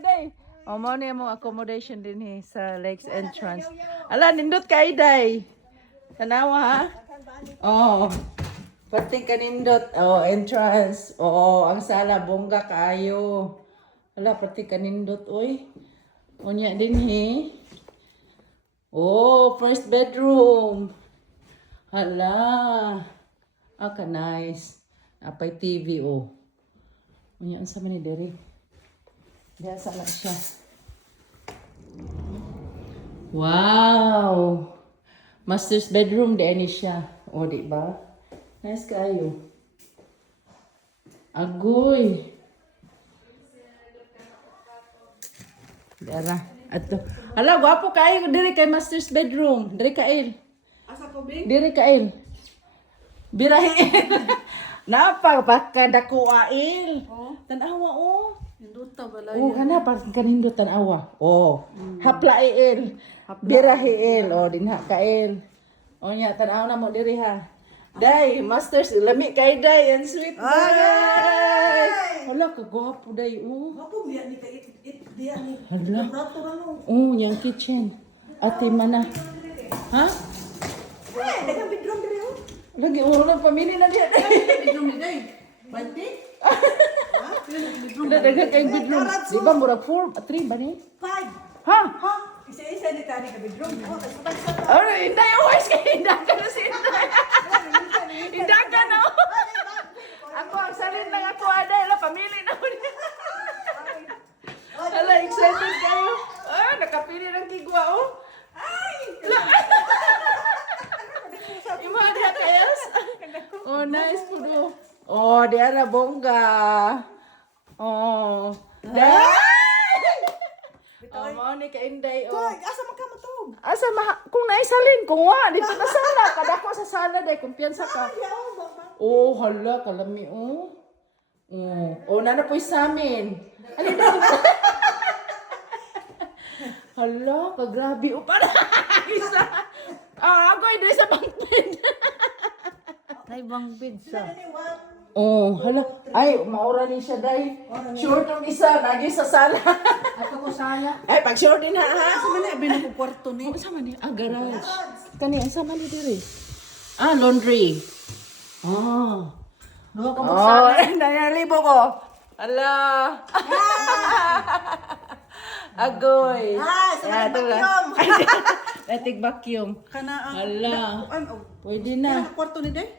day. O mo ni mo accommodation din sa Lakes Entrance. Ala nindot kay day. Tanawa ha. Oh. Pati kanindot. Oh, entrance. Oo, ang sala bongga kaayo. Ala pati kanindot oy. Unya din Oh, first bedroom. Hala. Ka nice. Apay TV oh. Unya unsa man ni diri? Diya sala siya. Wow. Master's bedroom din siya. O di ba? Nice kayo. Agoy. Dara. Ato. Hala, gwapo kayo diri kay master's bedroom. Diri kail. Asa ko bing? Diri kail. Birahi. Napakadako ail. Oh, Tanawa oh. induta bala. Oh, kana pa kanindot tanawa. Oh. Hapla il. Birahi il. Oh, dinha kail. Oh nya tanaw na mo diri ha. Day, masters lami kay day and sweet day. Wala ka gwapo day oh. Ako biya ni kay it diya ni. Hala. Rato ra no. Oh, yang kitchen. Ate mana? Ha? Eh, dagang bedroom dire oh. Lagi uro ng pamilya na diya. Bedroom ni day. 20? Wala dagan kay bedroom. Di ba murag 4, 3 ba ni? 5. Ha? Ha? Isa-isa ni tani ka bedroom. Oh, tasay. Oh, inday always kay indagan na si inday. Indagan na. Ako ang salin lang ako ada la pamilya na ko. Hala, excited kayo. Ah, nakapili ng kigwa oh. Ay! Yung mga diha kayos. Oh, nice po do. Oh, diya na bongga. Oh. Oh, mo ni ka inday oh. Koy, asa man ka matug? Asa kung naisalin kung wa dito na sala kadako sa sala day kumpiyansa ka. Ay, oh, baba. Oh, hala kalami oh. Oh, nana po'y sa amin. Alin daw? Hala, kagrabe o para. Isa. Agoy doon sa bangpid. Nay bang bid sa. Oh, hala. Ay, maura ni siya, day. Short ang isa, lagi sa sala. Ato ko sala. Ay, pag short din ha, ha? Asa man na bin ko kwarto ni. Oh, sama ni? Garage. Kani, ang sama ni diri? Laundry. Duha ka mo Oh, nayalibo ko. Hala. Agoy. Sa Yan, ito lang. vacuum. Etik vacuum. Kana ang Hala. Ay, oh. Pwede na. Kwarto ni day?